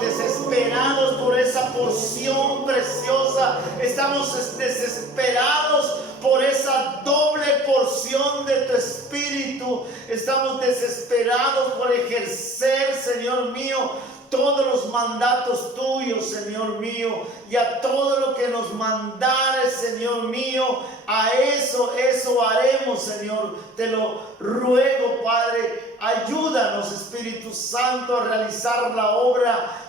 desesperados por esa porción preciosa. Estamos desesperados por esa doble porción de tu Espíritu. Estamos desesperados por ejercer, Señor mío, todos los mandatos tuyos, Señor mío, y a todo lo que nos mandares, Señor mío, a eso haremos, Señor. Te lo ruego, Padre, ayúdanos, Espíritu Santo, a realizar la obra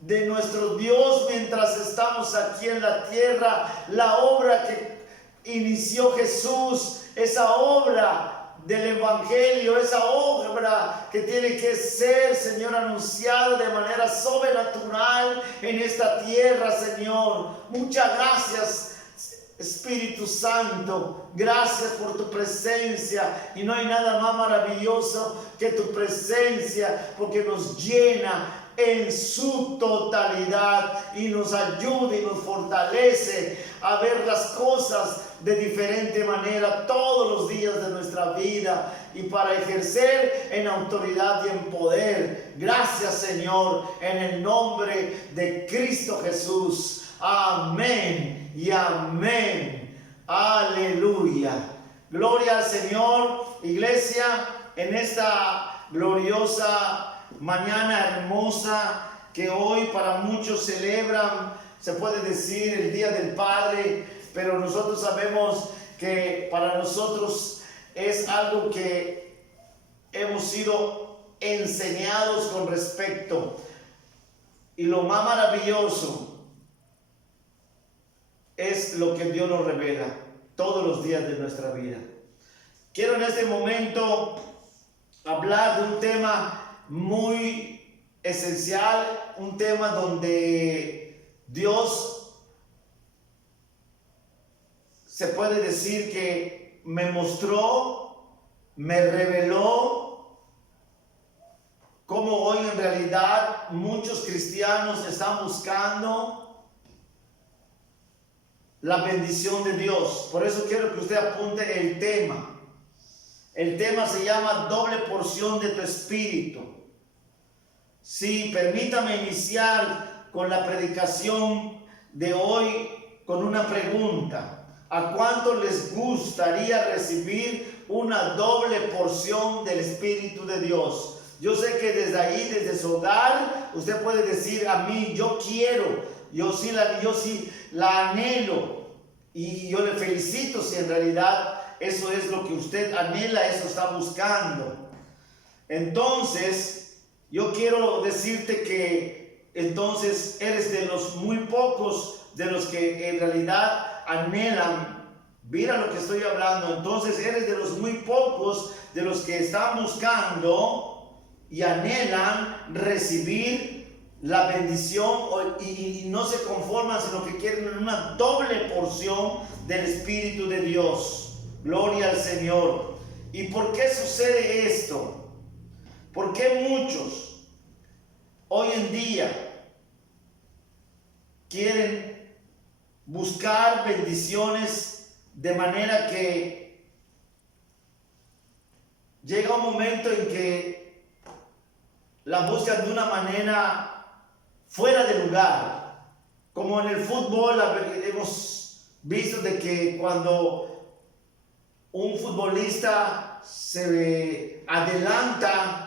de nuestro Dios mientras estamos aquí en la tierra, la obra que inició Jesús, esa obra del Evangelio, esa obra que tiene que ser, Señor, anunciada de manera sobrenatural en esta tierra, Señor. Muchas gracias, Espíritu Santo, gracias por tu presencia, y no hay nada más maravilloso que tu presencia, porque nos llena en su totalidad y nos ayuda y nos fortalece a ver las cosas de diferente manera todos los días de nuestra vida, y para ejercer en autoridad y en poder. Gracias, Señor, en el nombre de Cristo Jesús. Amén y amén. Aleluya. Gloria al Señor, iglesia, en esta gloriosa mañana hermosa que hoy para muchos celebran, se puede decir, el Día del Padre, pero nosotros sabemos que para nosotros es algo que hemos sido enseñados con respecto. Y lo más maravilloso es lo que Dios nos revela todos los días de nuestra vida. Quiero en este momento hablar de un tema muy esencial, un tema donde Dios, se puede decir que me mostró, me reveló cómo hoy en realidad muchos cristianos están buscando la bendición de Dios. Por eso quiero que usted apunte el tema. El tema se llama doble porción de tu espíritu. Sí, permítame iniciar con la predicación de hoy con una pregunta. ¿A cuánto les gustaría recibir una doble porción del Espíritu de Dios? Yo sé que desde ahí, desde su hogar, usted puede decir a mí, yo quiero, yo sí la anhelo, y yo le felicito si en realidad eso es lo que usted anhela, eso está buscando. Entonces, yo quiero decirte que entonces eres de los muy pocos de los que en realidad anhelan. Mira lo que estoy hablando. Entonces eres de los muy pocos de los que están buscando y anhelan recibir la bendición y no se conforman, sino que quieren una doble porción del Espíritu de Dios. Gloria al Señor. ¿Y por qué sucede esto? ¿Por qué muchos hoy en día quieren buscar bendiciones de manera que llega un momento en que la buscan de una manera fuera de lugar? Como en el fútbol hemos visto de que cuando un futbolista se adelanta,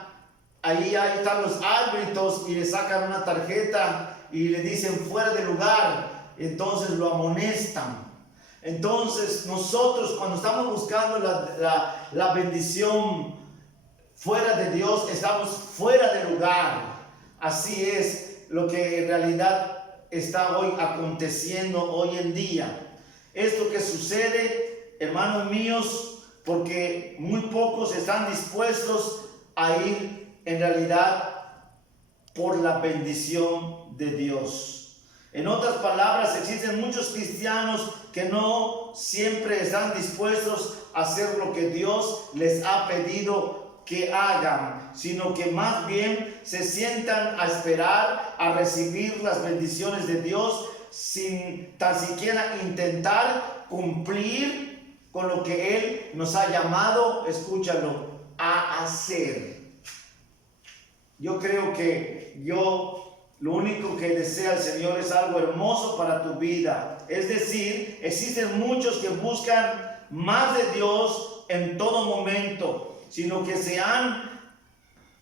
ahí están los árbitros y le sacan una tarjeta y le dicen fuera de lugar. Entonces lo amonestan. Entonces nosotros, cuando estamos buscando la bendición fuera de Dios, estamos fuera de lugar. Así es lo que en realidad está hoy aconteciendo hoy en día. Esto que sucede, hermanos míos, porque muy pocos están dispuestos a ir en realidad por la bendición de Dios. En otras palabras, existen muchos cristianos que no siempre están dispuestos a hacer lo que Dios les ha pedido que hagan, sino que más bien se sientan a esperar a recibir las bendiciones de Dios sin tan siquiera intentar cumplir con lo que Él nos ha llamado, escúchalo, a hacer. Yo creo que lo único que desea el Señor es algo hermoso para tu vida. Es decir, existen muchos que buscan más de Dios en todo momento, sino que se han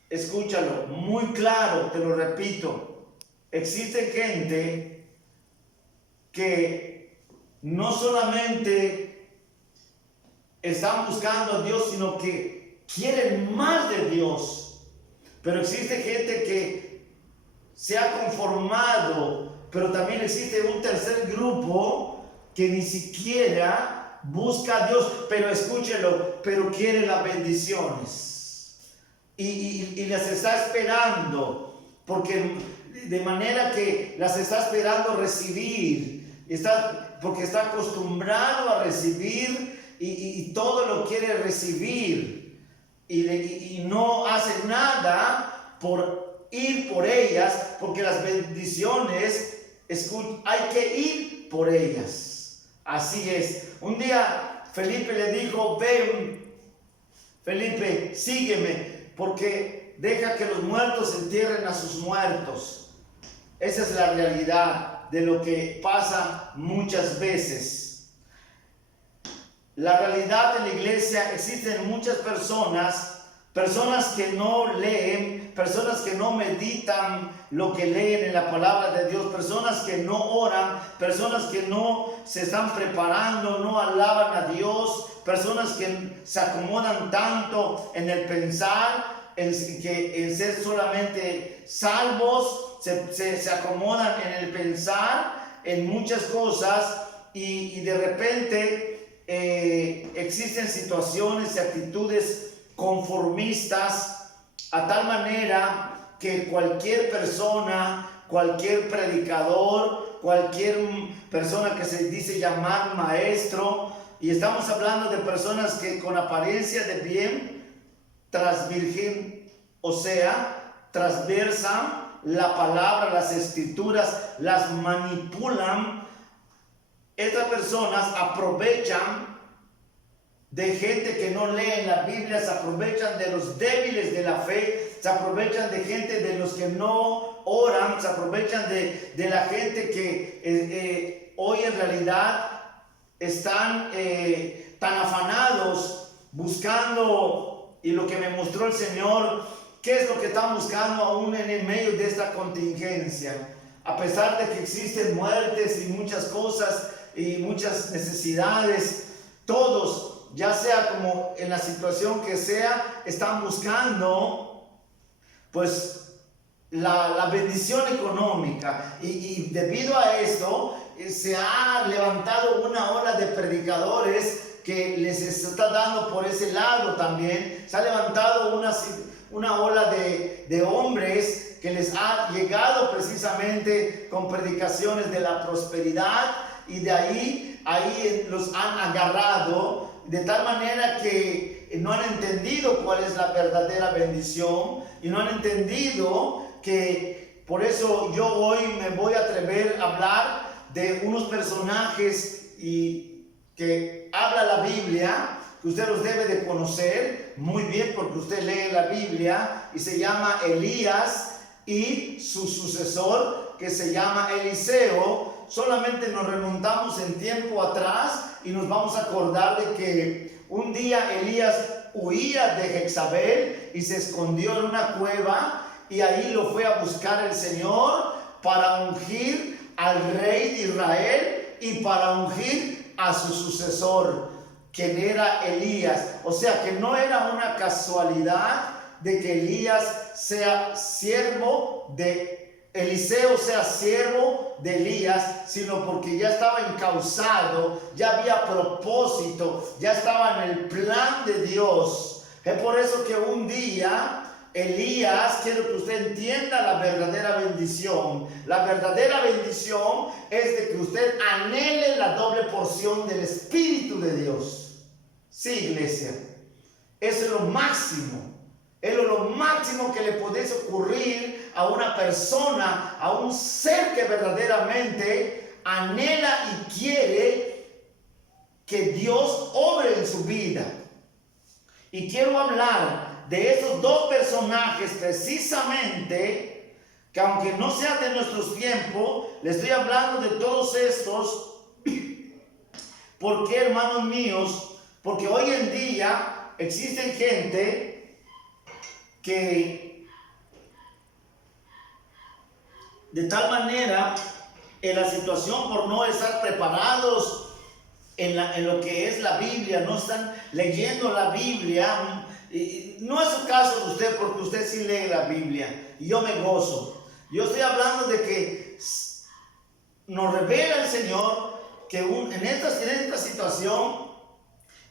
escúchalo, muy claro, te lo repito, existe gente que no solamente están buscando a Dios, sino que quieren más de Dios. Pero existe gente que se ha conformado, pero también existe un tercer grupo que ni siquiera busca a Dios, pero escúchelo, pero quiere las bendiciones y las está esperando, porque de manera que las está esperando recibir, porque está acostumbrado a recibir y todo lo quiere recibir y no hace nada por ir por ellas, porque las bendiciones hay que ir por ellas. Así es. Un día Felipe le dijo: ven, Felipe, sígueme, porque deja que los muertos entierren a sus muertos. Esa es la realidad de lo que pasa muchas veces. La realidad de la iglesia, existen muchas personas que no leen, personas que no meditan lo que leen en la palabra de Dios, personas que no oran, personas que no se están preparando, no alaban a Dios, personas que se acomodan tanto en el pensar, en ser solamente salvos, se acomodan en el pensar en muchas cosas y de repente existen situaciones y actitudes conformistas a tal manera que cualquier persona, cualquier predicador, cualquier persona que se dice llamar maestro, y estamos hablando de personas que con apariencia de bien transvirgen, o sea, transversan la palabra, las escrituras, las manipulan. Estas personas aprovechan de gente que no lee la Biblia, se aprovechan de los débiles de la fe, se aprovechan de gente de los que no oran, se aprovechan de la gente que hoy en realidad están tan afanados buscando, y lo que me mostró el Señor, qué es lo que están buscando aún en el medio de esta contingencia, a pesar de que existen muertes y muchas cosas y muchas necesidades. Todos, ya sea como en la situación que sea, están buscando pues la bendición económica, y debido a esto se ha levantado una ola de predicadores que les está dando por ese lado también. Se ha levantado una ola de hombres que les ha llegado precisamente con predicaciones de la prosperidad, y de ahí los han agarrado de tal manera que no han entendido cuál es la verdadera bendición, y no han entendido que por eso yo hoy me voy a atrever a hablar de unos personajes que habla la Biblia, que usted los debe de conocer muy bien porque usted lee la Biblia, y se llama Elías y su sucesor que se llama Eliseo. Solamente nos remontamos en tiempo atrás y nos vamos a acordar de que un día Elías huía de Jezabel y se escondió en una cueva, y ahí lo fue a buscar el Señor para ungir al rey de Israel y para ungir a su sucesor, quien era Elías. O sea que no era una casualidad de que Elías sea siervo de Eliseo, sea siervo de Elías, sino porque ya estaba encauzado, ya había propósito, ya estaba en el plan de Dios. Es por eso que un día Elías, quiero que usted entienda la verdadera bendición. La verdadera bendición es de que usted anhele la doble porción del Espíritu de Dios. Sí, iglesia, eso es lo máximo. Es lo máximo que le puede ocurrir a una persona, a un ser que verdaderamente anhela y quiere que Dios obre en su vida. Y quiero hablar de esos dos personajes precisamente, que aunque no sean de nuestros tiempos, le estoy hablando de todos estos. ¿Por qué, hermanos míos? Porque hoy en día existen gente que De tal manera, en la situación por no estar preparados en lo que es la Biblia, no están leyendo la Biblia. No es el caso de usted, porque usted sí lee la Biblia y yo me gozo. Yo estoy hablando de que nos revela el Señor que en esta situación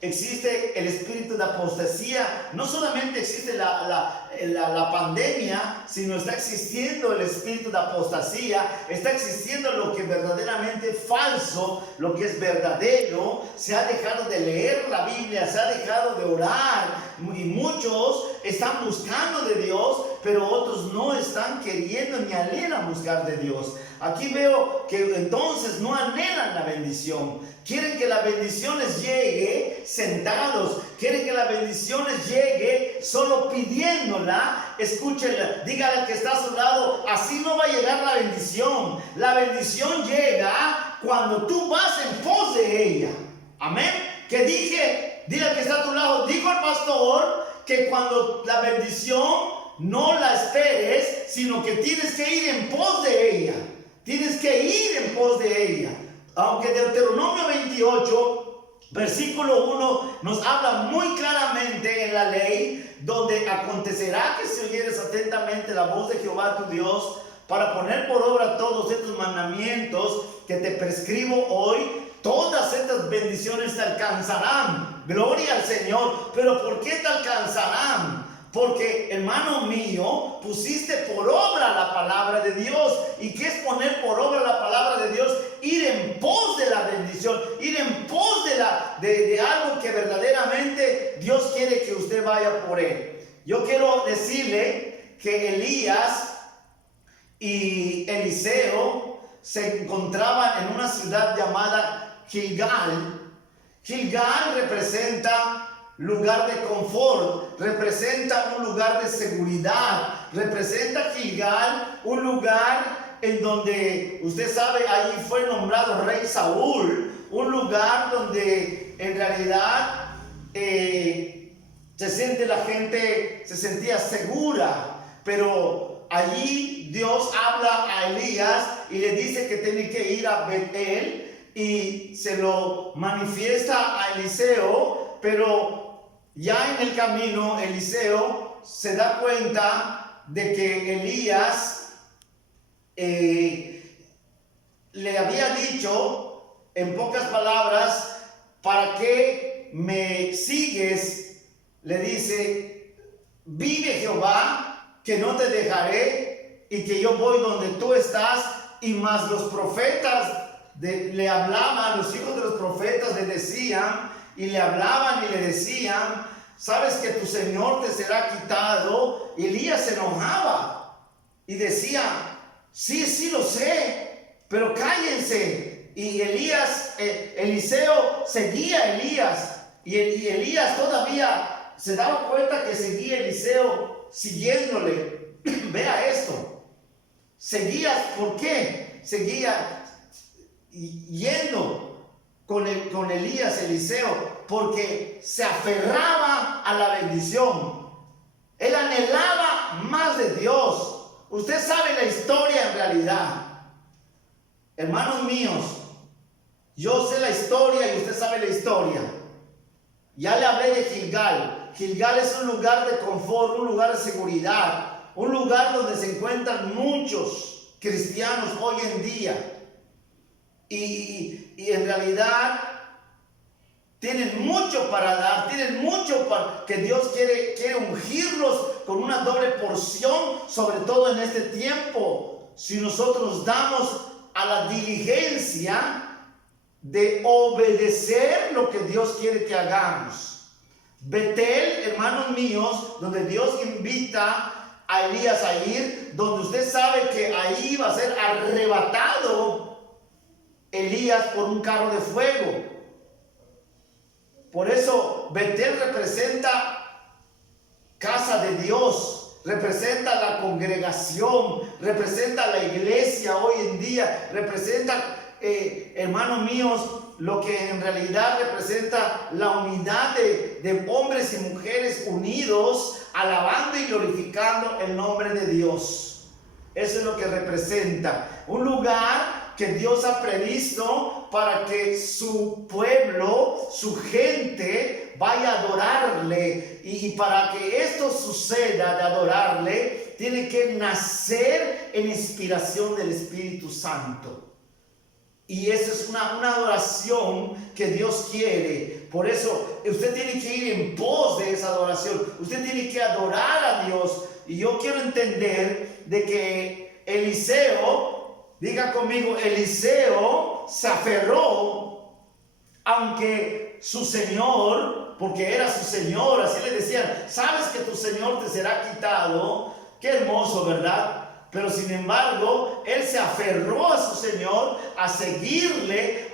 existe el espíritu de apostasía. No solamente existe la pandemia, sino está existiendo el espíritu de apostasía. Está existiendo lo que es verdaderamente falso, lo que es verdadero. Se ha dejado de leer la Biblia, se ha dejado de orar, y muchos están buscando de Dios, pero otros no están queriendo ni anhelan buscar de Dios. Aquí veo que entonces no anhelan la bendición. Quieren que la bendición les llegue sentados. Quieren que la bendición les llegue solo pidiéndola. Escúchenla, dígale al que está a su lado, así no va a llegar la bendición. La bendición llega cuando tú vas en pos de ella. Amén. Que dile al que está a tu lado, dijo el pastor que cuando la bendición no la esperes, sino que tienes que ir en pos de ella. Tienes que ir en pos de ella. Aunque Deuteronomio 28, versículo 1, nos habla muy claramente en la ley, donde acontecerá que si oyeres atentamente la voz de Jehová tu Dios, para poner por obra todos estos mandamientos que te prescribo hoy, todas estas bendiciones te alcanzarán. Gloria al Señor. Pero ¿por qué te alcanzarán? Porque, hermano mío, pusiste por obra la palabra de Dios. ¿Y qué es poner por obra la palabra de Dios? Ir en pos de la bendición, ir en pos de algo que verdaderamente Dios quiere que usted vaya por él. Yo quiero decirle que Elías y Eliseo se encontraban en una ciudad llamada Gilgal. Gilgal representa lugar de confort, representa un lugar de seguridad, representa Gilgal un lugar en donde, usted sabe, ahí fue nombrado rey Saúl, un lugar donde en realidad la gente se sentía segura. Pero allí Dios habla a Elías y le dice que tiene que ir a Betel, y se lo manifiesta a Eliseo. Pero ya en el camino Eliseo se da cuenta de que Elías le había dicho en pocas palabras: ¿para qué me sigues? Le dice: vive Jehová, que no te dejaré, y que yo voy donde tú estás. Y más los profetas le hablaban, los hijos de los profetas le decían, y le hablaban y le decían: sabes que tu Señor te será quitado. Y Elías se enojaba y decía: sí lo sé, pero cállense. Y Eliseo seguía a Elías, y Elías todavía se daba cuenta que seguía a Eliseo siguiéndole. Vea esto, seguía. ¿Por qué? Seguía yendo con Elías, Eliseo, porque se aferraba a la bendición. Él anhelaba más de Dios. Usted sabe la historia en realidad. Hermanos míos, yo sé la historia y usted sabe la historia. Ya le hablé de Gilgal. Gilgal es un lugar de confort, un lugar de seguridad, un lugar donde se encuentran muchos cristianos hoy en día. Y en realidad tienen mucho para dar, tienen mucho que Dios quiere ungirlos con una doble porción, sobre todo en este tiempo. Si nosotros damos a la diligencia de obedecer lo que Dios quiere que hagamos. Betel, hermanos míos, donde Dios invita a Elías a ir, donde usted sabe que ahí va a ser arrebatado Elías por un carro de fuego. Por eso Betel representa casa de Dios, representa la congregación, representa la iglesia hoy en día, representa, hermanos míos, lo que en realidad representa la unidad de hombres y mujeres unidos, alabando y glorificando el nombre de Dios. Eso es lo que representa. Un lugar que Dios ha previsto para que su pueblo, su gente, vaya a adorarle. Y para que esto suceda de adorarle, tiene que nacer en inspiración del Espíritu Santo. Y eso es una adoración que Dios quiere. Por eso usted tiene que ir en pos de esa adoración. Usted tiene que adorar a Dios. Y yo quiero entender de que Eliseo, diga conmigo, Eliseo se aferró, aunque su Señor, porque era su Señor, así le decían, sabes que tu Señor te será quitado. Qué hermoso, ¿verdad? Pero sin embargo, él se aferró a su Señor, a seguirle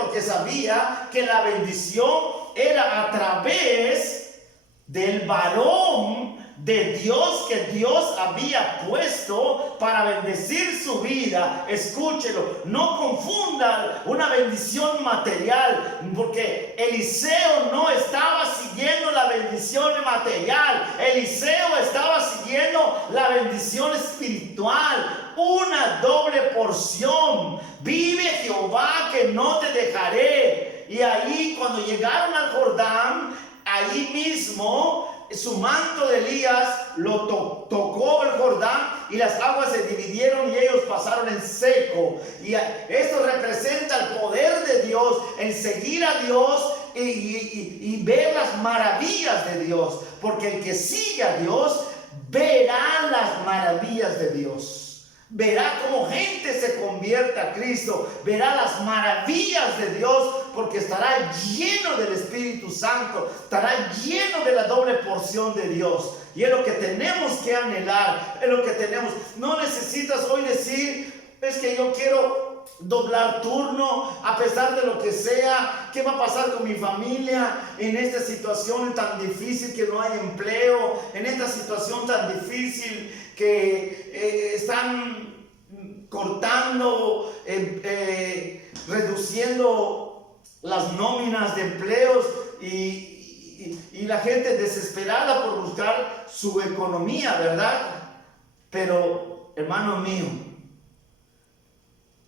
porque sabía que la bendición era a través del varón de Dios que Dios había puesto para bendecir su vida. Escúchelo, no confundan una bendición material, porque Eliseo no estaba siguiendo la bendición material. Eliseo estaba siguiendo la bendición espiritual, una doble porción. Vive Jehová que no te dejaré. Y ahí cuando llegaron al Jordán, ahí mismo su manto de Elías lo tocó el Jordán y las aguas se dividieron y ellos pasaron en seco. Y esto representa el poder de Dios en seguir a Dios y ver las maravillas de Dios, porque el que sigue a Dios verá las maravillas de Dios. Verá cómo gente se convierte a Cristo, verá las maravillas de Dios, porque estará lleno del Espíritu Santo, estará lleno de la doble porción de Dios. Y es lo que tenemos que anhelar, es lo que tenemos. No necesitas hoy decir, es que yo quiero doblar turno a pesar de lo que sea. ¿Qué va a pasar con mi familia en esta situación tan difícil que no hay empleo? En esta situación tan difícil que están cortando, reduciendo las nóminas de empleos y la gente desesperada por buscar su economía, ¿verdad? Pero, hermano mío,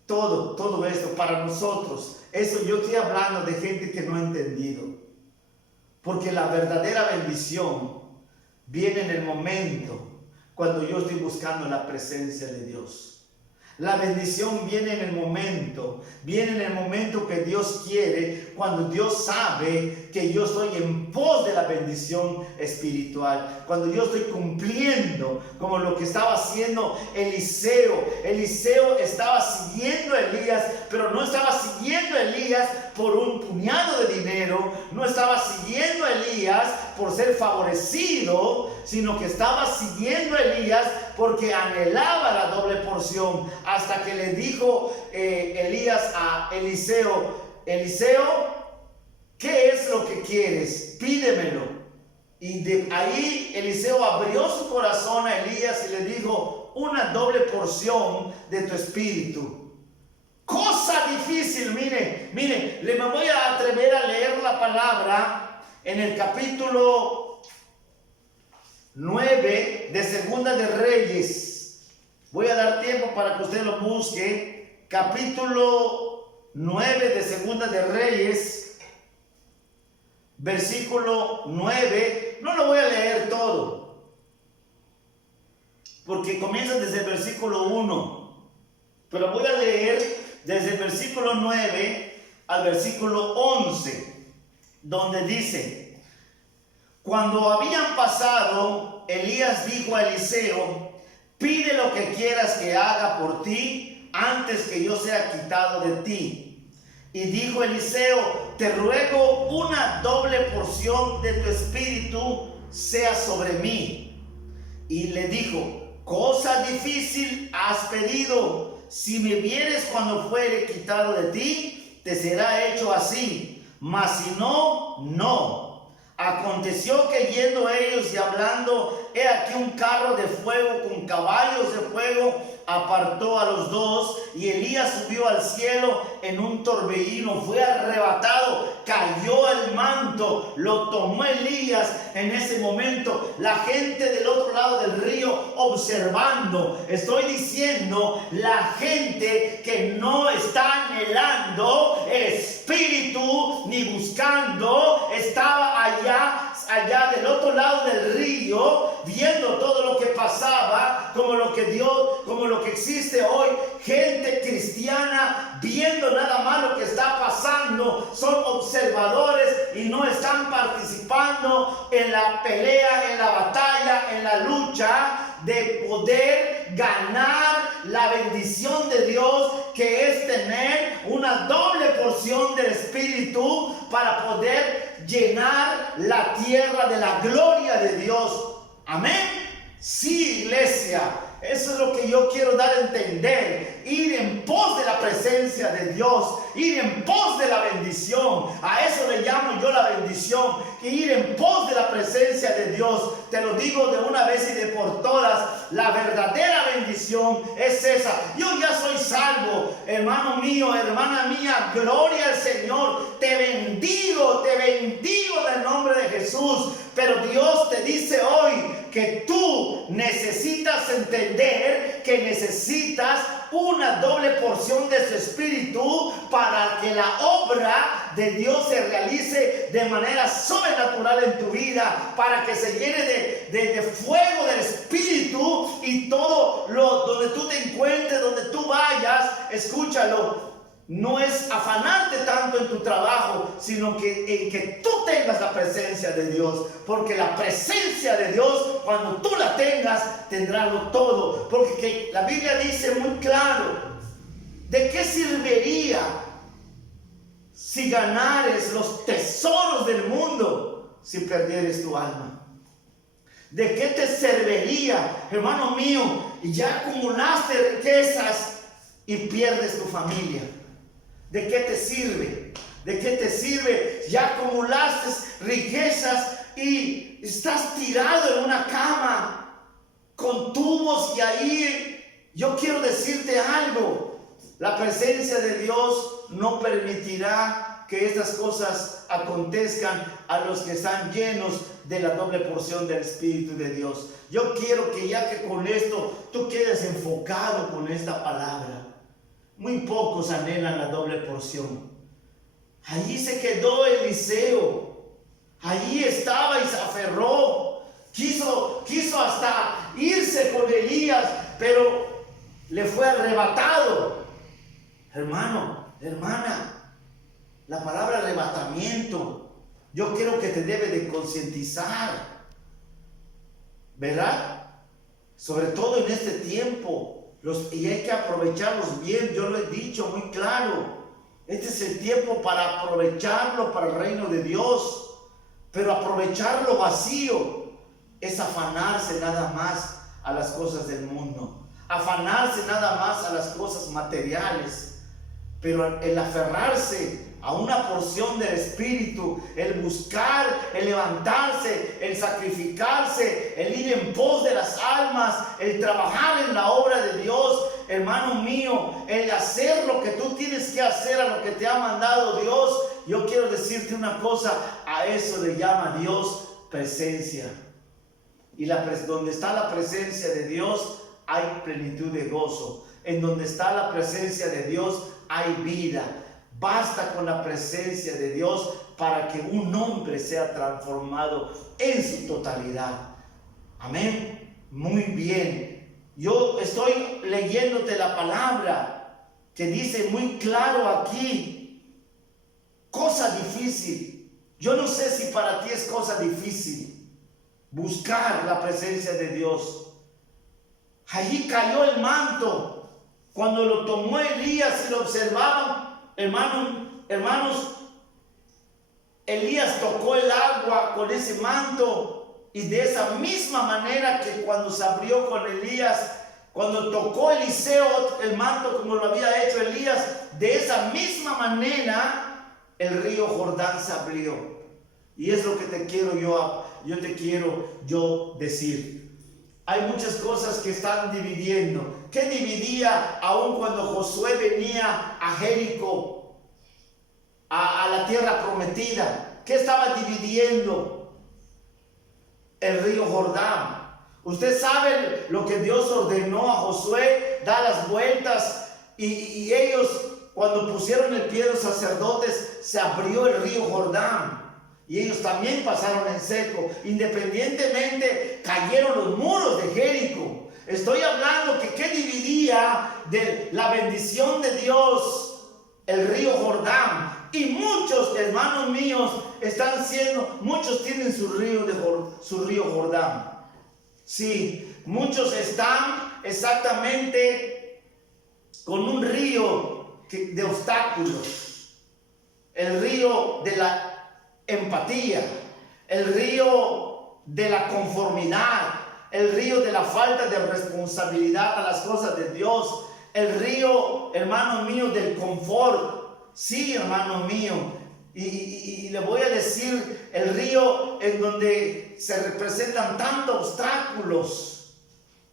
todo esto para nosotros, eso yo estoy hablando de gente que no ha entendido, porque la verdadera bendición viene en el momento cuando yo estoy buscando la presencia de Dios. La bendición viene en el momento que Dios quiere, cuando Dios sabe que yo estoy en pos de la bendición espiritual, cuando yo estoy cumpliendo como lo que estaba haciendo Eliseo. Eliseo estaba siguiendo a Elías, pero no estaba siguiendo a Elías por un puñado de dinero, no estaba siguiendo a Elías por ser favorecido, sino que estaba siguiendo a Elías porque anhelaba la doble porción, hasta que le dijo Elías a Eliseo, Eliseo, ¿qué es lo que quieres? Pídemelo. Y de ahí Eliseo abrió su corazón a Elías y le dijo, una doble porción de tu espíritu. Cosa difícil, mire, me voy a atrever a leer la palabra en el capítulo 9 de Segunda de Reyes. Voy a dar tiempo para que usted lo busque. Capítulo 9 de Segunda de Reyes, versículo 9. No lo voy a leer todo, porque comienza desde el versículo 1. Pero voy a leer desde el versículo 9 al versículo 11, donde dice: cuando habían pasado, Elías dijo a Eliseo, pide lo que quieras que haga por ti antes que yo sea quitado de ti. Y dijo Eliseo, te ruego una doble porción de tu espíritu sea sobre mí. Y le dijo, cosa difícil has pedido. Si me vieres cuando fuere quitado de ti, te será hecho así. Mas si no, no. Aconteció que yendo ellos y hablando, he aquí un carro de fuego con caballos de fuego apartó a los dos y Elías subió al cielo en un torbellino, fue arrebatado, cayó el manto, lo tomó Elías en ese momento. La gente del otro lado del río observando. Estoy diciendo, la gente que no está anhelando el espíritu ni buscando, estaba allá del otro lado del río, viendo todo lo que pasaba, como lo que existe hoy. Gente cristiana viendo nada más lo que está pasando, son observadores y no están participando en la pelea, en la batalla, en la lucha de poder ganar la bendición de Dios, que es tener una doble porción del Espíritu para poder llenar la tierra de la gloria de Dios. Amén. Sí, iglesia, eso es lo que yo quiero dar a entender. Ir en pos de la presencia de Dios, ir en pos de la bendición. A eso le llamo yo la bendición, que ir en pos de la presencia de Dios. Te lo digo de una vez y de por todas, la verdadera bendición es esa. Yo ya soy salvo, hermano mío, hermana mía, gloria al Señor. Te bendigo en el nombre de Jesús. Pero Dios te dice hoy que tú necesitas entender que necesitas una doble porción de su espíritu para que la obra de Dios se realice de manera sobrenatural en tu vida, para que se llene de fuego del espíritu, y todo donde tú te encuentres, donde tú vayas, escúchalo. No es afanarte tanto en tu trabajo, sino que en que tú tengas la presencia de Dios. Porque la presencia de Dios, cuando tú la tengas, tendrás todo. Porque la Biblia dice muy claro, ¿de qué serviría si ganares los tesoros del mundo si perdieres tu alma? ¿De qué te serviría, hermano mío, ya acumulaste riquezas y pierdes tu familia? ¿De qué te sirve? ¿De qué te sirve? Ya acumulaste riquezas y estás tirado en una cama con tubos, y ahí yo quiero decirte algo. La presencia de Dios no permitirá que estas cosas acontezcan a los que están llenos de la doble porción del Espíritu de Dios. Yo quiero que ya que con esto tú quedes enfocado con esta palabra. Muy pocos anhelan la doble porción. Allí se quedó Eliseo. Allí estaba y se aferró. Quiso hasta irse con Elías, pero le fue arrebatado. Hermano, hermana, la palabra arrebatamiento, yo creo que te debe de concientizar, ¿verdad? Sobre todo en este tiempo. Y hay que aprovecharlos bien. Yo lo he dicho muy claro. Este es el tiempo para aprovecharlo para el reino de Dios. Pero aprovecharlo vacío es afanarse nada más a las cosas del mundo, afanarse nada más a las cosas materiales. Pero el aferrarse a una porción del Espíritu, el buscar, el levantarse, el sacrificarse, el ir en pos de las almas, el trabajar en la obra de Dios, hermano mío, el hacer lo que tú tienes que hacer, a lo que te ha mandado Dios. Yo quiero decirte una cosa, a eso le llama Dios presencia. Y donde está la presencia de Dios hay plenitud de gozo. En donde está la presencia de Dios hay vida. Basta con la presencia de Dios para que un hombre sea transformado en su totalidad. Amén. Muy bien. Yo estoy leyéndote la palabra que dice muy claro aquí, cosa difícil. Yo no sé si para ti es cosa difícil buscar la presencia de Dios. Allí cayó el manto. Cuando lo tomó Elías y lo observaban, hermanos, Elías tocó el agua con ese manto, y de esa misma manera que cuando se abrió con Elías, cuando tocó Eliseo el manto como lo había hecho Elías, de esa misma manera el río Jordán se abrió. Y es lo que te quiero yo decir. hay muchas cosas que están dividiendo. ¿Qué dividía aún cuando Josué venía a Jericó, a la tierra prometida? ¿Qué estaba dividiendo? El río Jordán. Usted sabe lo que Dios ordenó a Josué, da las vueltas, y ellos, cuando pusieron el pie de los sacerdotes, se abrió el río Jordán. Y ellos también pasaron en seco. Independientemente, cayeron los muros de Jericó. Estoy hablando que ¿qué dividía de la bendición de Dios? El río Jordán. Y muchos, hermanos míos, muchos tienen su río Jordán. Sí, muchos están exactamente con un río de obstáculos. El río de la empatía, el río de la conformidad, el río de la falta de responsabilidad a las cosas de Dios, el río, hermano mío, del confort. Sí, hermano mío, y le voy a decir, el río en donde se representan tantos obstáculos,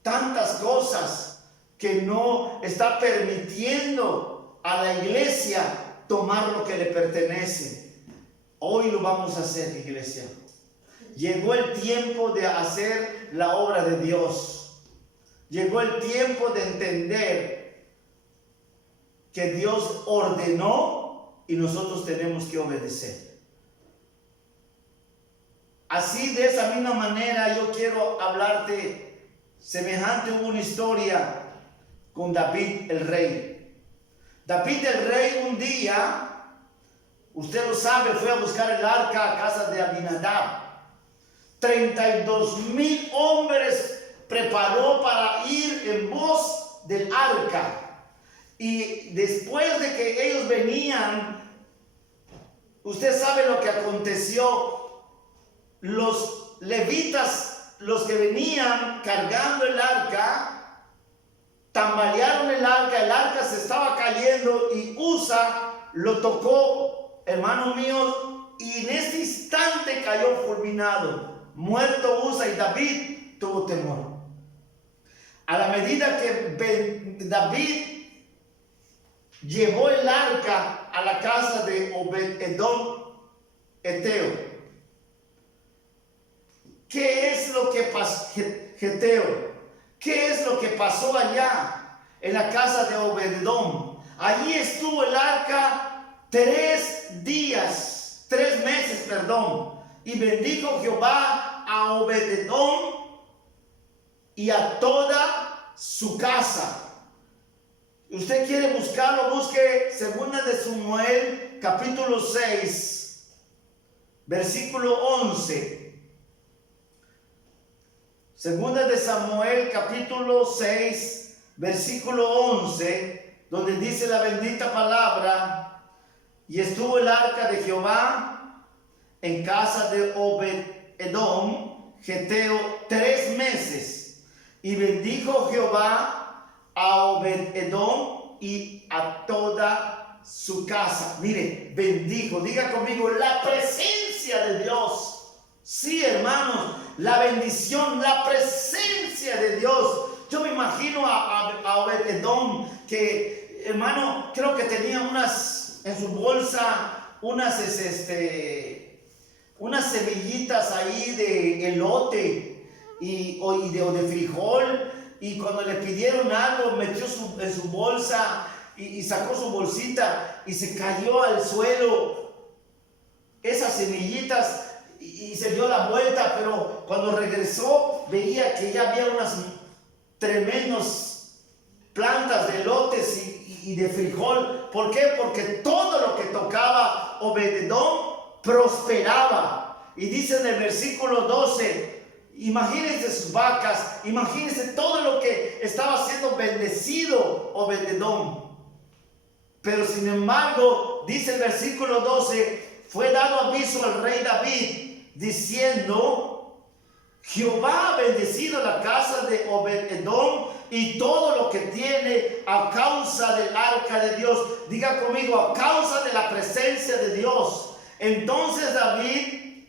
tantas cosas que no está permitiendo a la iglesia tomar lo que le pertenece. Hoy lo vamos a hacer, iglesia. Llegó el tiempo de hacer la obra de Dios. Llegó el tiempo de entender que Dios ordenó y nosotros tenemos que obedecer. Así, de esa misma manera, yo quiero hablarte semejante. Hubo una historia con David el rey. David el rey un día, usted lo sabe, fue a buscar el arca a casa de Abinadab. 32,000 hombres preparó para ir en pos del arca. Y después de que ellos venían, usted sabe lo que aconteció. Los levitas, los que venían cargando el arca, tambalearon el arca se estaba cayendo y Usa lo tocó, hermano mío, y en este instante cayó fulminado, muerto Usa, y David tuvo temor. A la medida que David llevó el arca a la casa de Obed-Edom Eteo. ¿Qué es lo que pasó? Geteo. ¿Qué es lo que pasó allá en la casa de Obed-Edom? Allí estuvo el arca 3 meses, y bendijo Jehová a Obed-Edom y a toda su casa. Usted quiere buscarlo, busque segunda de Samuel capítulo 6 versículo 11. Segunda de Samuel capítulo 6 versículo 11, donde dice la bendita palabra: y estuvo el arca de Jehová en casa de Obed-Edom Geteo 3 meses, y bendijo Jehová a Obed-Edom y a toda su casa. Mire, bendijo, diga conmigo, la presencia de Dios. Sí, hermanos, la bendición, la presencia de Dios. Yo me imagino a Obed-Edom, que, hermano, creo que tenía en su bolsa unas semillitas ahí de elote o de frijol. Y cuando le pidieron algo, metió en su bolsa y sacó su bolsita y se cayó al suelo esas semillitas y se dio la vuelta, pero cuando regresó veía que ya había unas tremendas plantas de elotes y de frijol. ¿Por qué? Porque todo lo que tocaba Obed-Edom prosperaba. Y dice en el versículo 12, imagínense sus vacas, imagínense todo lo que estaba siendo bendecido Obed-Edom. Pero sin embargo, dice el versículo 12, fue dado aviso al rey David, diciendo: Jehová ha bendecido la casa de Obed-Edom y todo lo que tiene a causa del arca de Dios. Diga conmigo, a causa de la presencia de Dios. Entonces David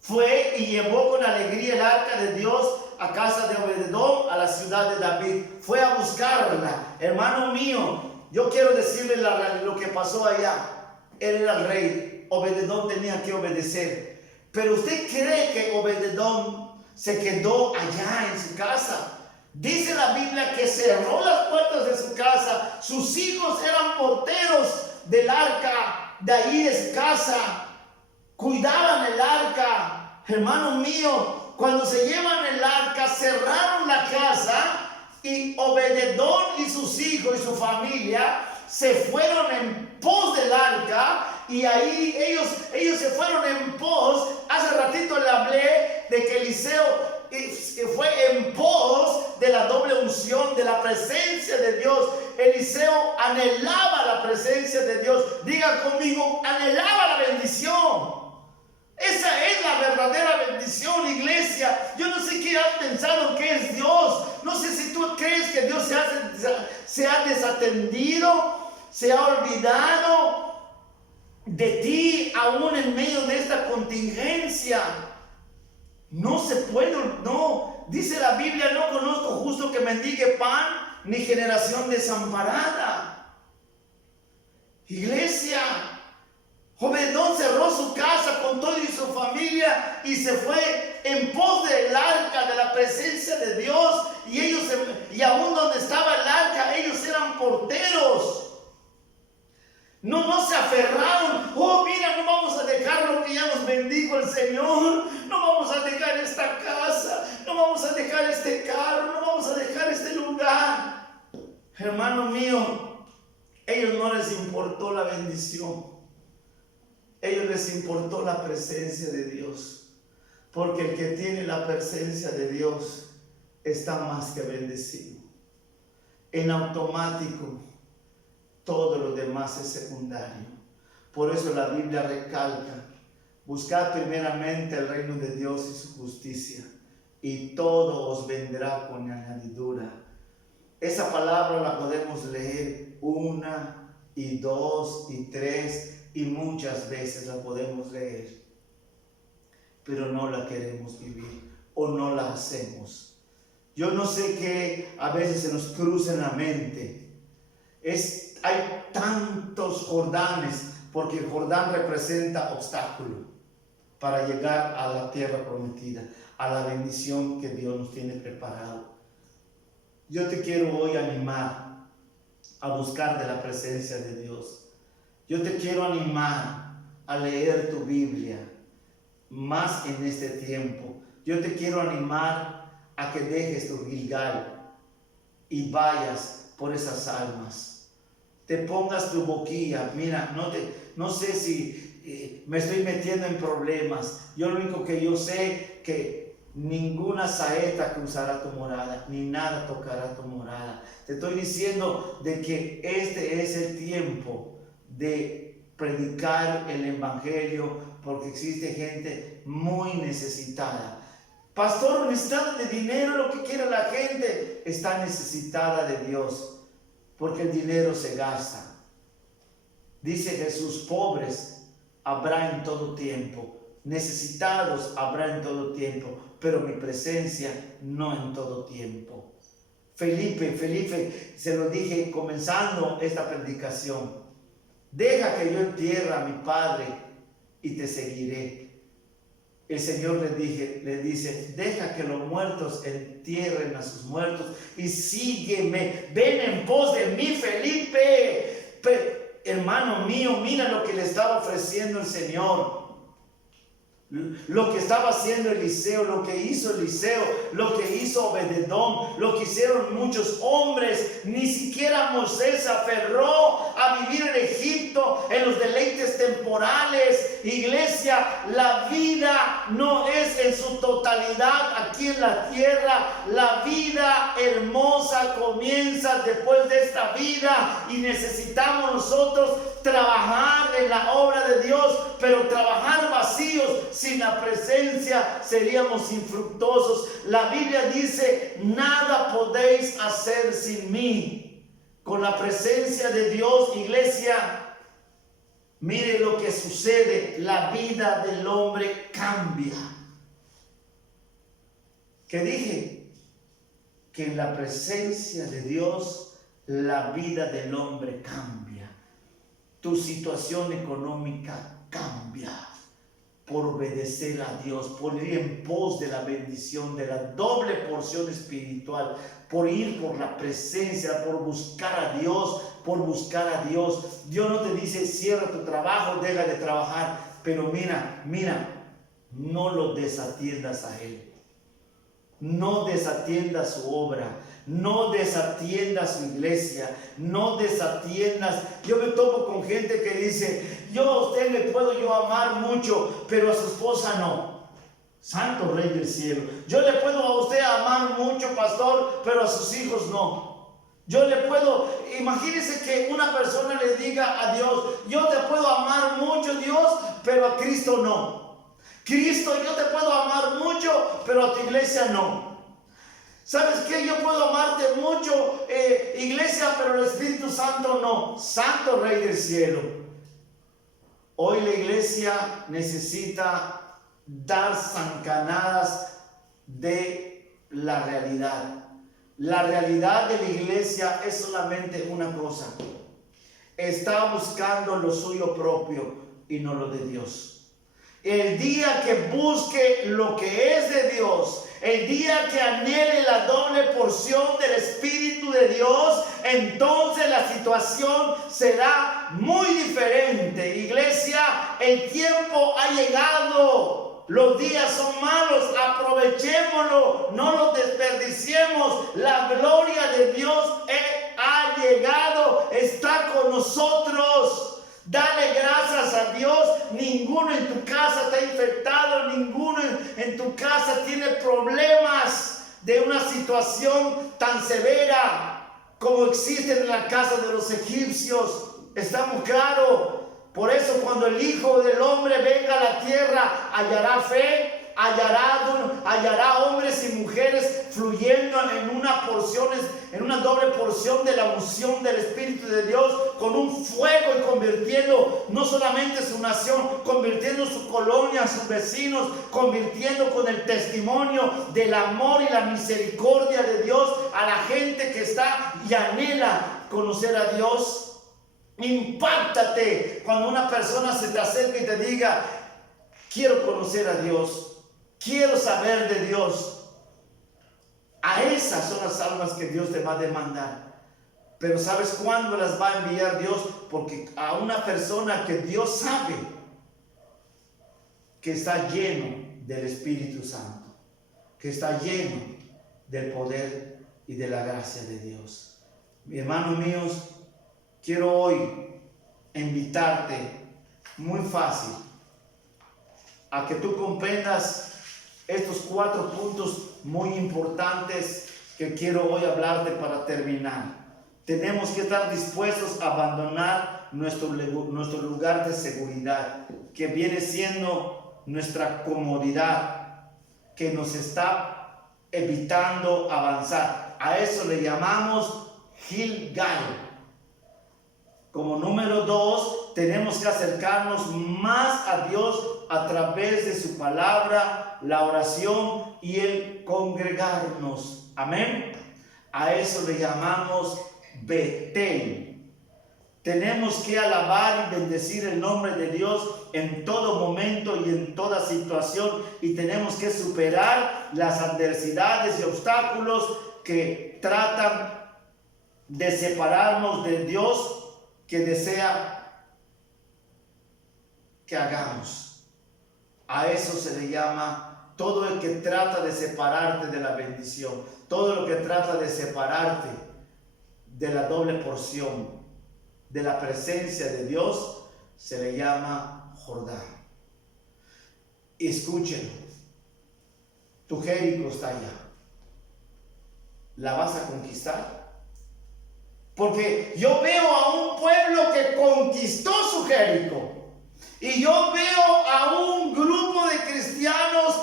fue y llevó con alegría el arca de Dios a casa de Obed-edom, a la ciudad de David. Fue a buscarla. Hermano mío, yo quiero decirle lo que pasó allá. Él era el rey. Obed-edom tenía que obedecer. Pero ¿usted cree que Obed-edom se quedó allá en su casa? Dice la Biblia que cerró las puertas de su casa. Sus hijos eran porteros del arca, de ahí de su casa. Cuidaban el arca. Hermano mío, cuando se llevan el arca, cerraron la casa y Obed-edom y sus hijos y su familia se fueron en pos del arca. Y ahí ellos se fueron en pos. Hace ratito le hablé de que Eliseo fue en pos de la doble unción, de la presencia de Dios. Eliseo anhelaba la presencia de Dios. Diga conmigo, anhelaba la bendición. Esa es la verdadera bendición, iglesia. Yo no sé qué has pensado que es Dios. No sé si tú crees que Dios se ha desatendido, se ha olvidado de ti aún en medio de esta contingencia. No se puede, no. Dice la Biblia, no conozco justo que mendigue pan, ni generación desamparada. Iglesia, Obed-edom cerró su casa con todo y su familia y se fue en pos del arca, de la presencia de Dios. Y aún donde estaba el arca, ellos eran porteros. No se aferraron. Oh, mira, no vamos a dejar lo que ya nos bendijo el Señor. No vamos a dejar esta casa. No vamos a dejar este carro. No vamos a dejar este lugar. Hermano mío, ellos no les importó la bendición. Ellos les importó la presencia de Dios. Porque el que tiene la presencia de Dios está más que bendecido. En automático, todo lo demás es secundario. Por eso la Biblia recalca: buscad primeramente el reino de Dios y su justicia, y todo os vendrá con añadidura. Esa palabra la podemos leer una y dos y tres y muchas veces la podemos leer, pero no la queremos vivir o no la hacemos. Yo no sé qué a veces se nos cruza en la mente. Hay tantos Jordanes, porque el Jordán representa obstáculo para llegar a la tierra prometida, a la bendición que Dios nos tiene preparado. Yo te quiero hoy animar a buscar de la presencia de Dios. Yo te quiero animar a leer tu Biblia más en este tiempo. Yo te quiero animar a que dejes tu Gilgal y vayas por esas almas. Te pongas tu boquilla. Mira, no sé si me estoy metiendo en problemas. Yo lo único que yo sé que ninguna saeta cruzará tu morada, ni nada tocará tu morada. Te estoy diciendo de que este es el tiempo de predicar el evangelio, porque existe gente muy necesitada. Pastor, necesitado de dinero, lo que quiere la gente. Está necesitada de Dios, porque el dinero se gasta. Dice Jesús: pobres habrá en todo tiempo, necesitados habrá en todo tiempo, pero mi presencia no en todo tiempo. Felipe, se lo dije comenzando esta predicación: deja que yo entierre a mi padre y te seguiré. El Señor le dice: deja que los muertos entierren a sus muertos y sígueme. Ven en pos de mí, Felipe. Hermano mío, mira lo que le estaba ofreciendo el Señor. Lo que estaba haciendo Eliseo, lo que hizo Eliseo, lo que hizo Obed-edom, lo que hicieron muchos hombres. Ni siquiera Moisés se aferró a vivir en Egipto en los deleites temporales. Iglesia, la vida no es en su totalidad aquí en la tierra. La vida hermosa comienza después de esta vida, y necesitamos nosotros trabajar en la obra de Dios, pero trabajar vacíos. Sin la presencia seríamos infructuosos. La Biblia dice: nada podéis hacer sin mí. Con la presencia de Dios, iglesia, mire lo que sucede. La vida del hombre cambia. Que dije que en la presencia de Dios la vida del hombre cambia. Tu situación económica cambia por obedecer a Dios, por ir en pos de la bendición, de la doble porción espiritual, por ir por la presencia, por buscar a Dios, por buscar a Dios. Dios no te dice cierra tu trabajo, deja de trabajar, pero mira, no lo desatiendas a Él. No desatiendas su obra, no desatiendas su iglesia, no desatiendas. Yo me topo con gente que dice, yo a usted le puedo yo amar mucho, pero a su esposa no. Santo Rey del cielo, yo le puedo a usted amar mucho, pastor, pero a sus hijos no. Yo le puedo, imagínese que una persona le diga a Dios, yo te puedo amar mucho, Dios, pero a Cristo no. Cristo, yo te puedo amar mucho, pero a tu iglesia no. ¿Sabes qué? Yo puedo amarte mucho, iglesia, pero el Espíritu Santo no. Santo Rey del cielo. Hoy la iglesia necesita dar zancanadas de la realidad. La realidad de la iglesia es solamente una cosa. Está buscando lo suyo propio y no lo de Dios. El día que busque lo que es de Dios, el día que anhele la doble porción del Espíritu de Dios, entonces la situación será muy diferente. Iglesia, el tiempo ha llegado. Los días son malos, aprovechémoslo, no los desperdiciemos. La gloria de Dios ha llegado, está con nosotros. Dale gracias a Dios. Ninguno en tu casa está infectado, ninguno en tu casa tiene problemas de una situación tan severa como existe en la casa de los egipcios. Estamos claros. Por eso cuando el Hijo del Hombre venga a la tierra, hallará fe, hallará hombres y mujeres fluyendo en una doble porción de la unción del Espíritu de Dios, con un fuego y convirtiendo no solamente su nación, convirtiendo su colonia, sus vecinos, convirtiendo con el testimonio del amor y la misericordia de Dios a la gente que está y anhela conocer a Dios. Impáctate cuando una persona se te acerca y te diga, quiero conocer a Dios, quiero saber de Dios. A esas son las almas que Dios te va a demandar. Pero ¿sabes cuándo las va a enviar Dios? Porque a una persona que Dios sabe que está lleno del Espíritu Santo, que está lleno del poder y de la gracia de Dios. Mi hermano míos, quiero hoy invitarte, muy fácil, a que tú comprendas estos 4 puntos muy importantes que quiero hoy hablarte para terminar. Tenemos que estar dispuestos a abandonar nuestro lugar de seguridad, que viene siendo nuestra comodidad, que nos está evitando avanzar. A eso le llamamos Gilgal. Como número 2, tenemos que acercarnos más a Dios a través de su palabra, la oración y el congregarnos. Amén. A eso le llamamos Betel. Tenemos que alabar y bendecir el nombre de Dios en todo momento y en toda situación, y tenemos que superar las adversidades y obstáculos que tratan de separarnos de Dios que desea que hagamos. A eso se le llama todo el que trata de separarte de la bendición, todo lo que trata de separarte de la doble porción, de la presencia de Dios, se le llama Jordán. Escúchenlo, tu Jericó está allá. ¿La vas a conquistar? Porque yo veo a un pueblo que conquistó su Jericó. Y yo veo a un grupo de cristianos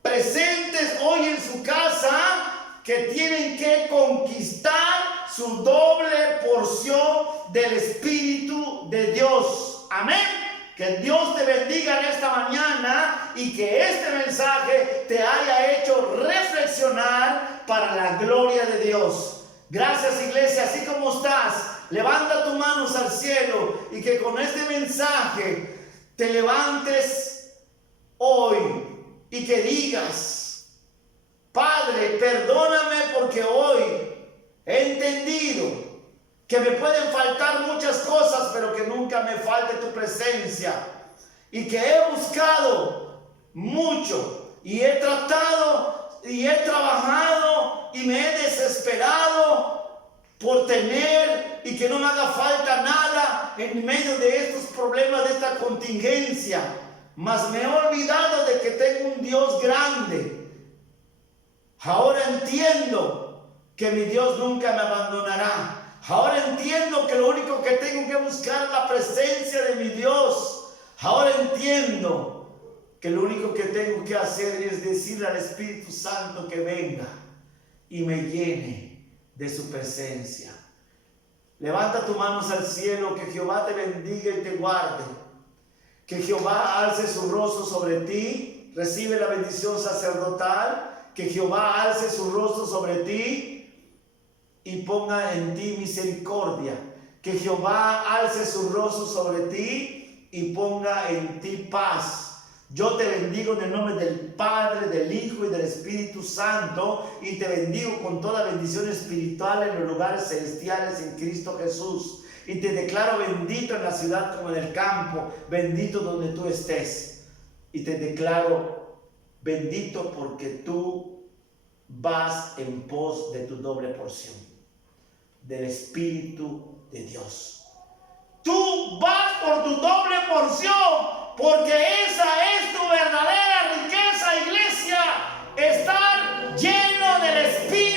presentes hoy en su casa que tienen que conquistar su doble porción del Espíritu de Dios. Amén. Que Dios te bendiga en esta mañana y que este mensaje te haya hecho reflexionar para la gloria de Dios. Gracias, iglesia. Así como estás, levanta tus manos al cielo y que con este mensaje te levantes hoy y que digas: Padre, perdóname porque hoy he entendido que me pueden faltar muchas cosas, pero que nunca me falte tu presencia. Y que he buscado mucho y he tratado y he trabajado y me he desesperado por tener y que no me haga falta nada en medio de estos problemas, de esta contingencia. Mas me he olvidado de que tengo un Dios grande. Ahora entiendo que mi Dios nunca me abandonará. Ahora entiendo que lo único que tengo que buscar es la presencia de mi Dios. Ahora entiendo que lo único que tengo que hacer es decirle al Espíritu Santo que venga y me llene de su presencia. Levanta tus manos al cielo, que Jehová te bendiga y te guarde. Que Jehová alce su rostro sobre ti, recibe la bendición sacerdotal. Que Jehová alce su rostro sobre ti y ponga en ti misericordia. Que Jehová alce su rostro sobre ti y ponga en ti paz. Yo te bendigo en el nombre del Padre, del Hijo y del Espíritu Santo, y te bendigo con toda bendición espiritual en los lugares celestiales en Cristo Jesús. Y te declaro bendito en la ciudad como en el campo, bendito donde tú estés. Y te declaro bendito porque tú vas en pos de tu doble porción del Espíritu de Dios. Tú vas por tu doble porción, porque esa es tu verdadera riqueza, iglesia. Estar lleno del Espíritu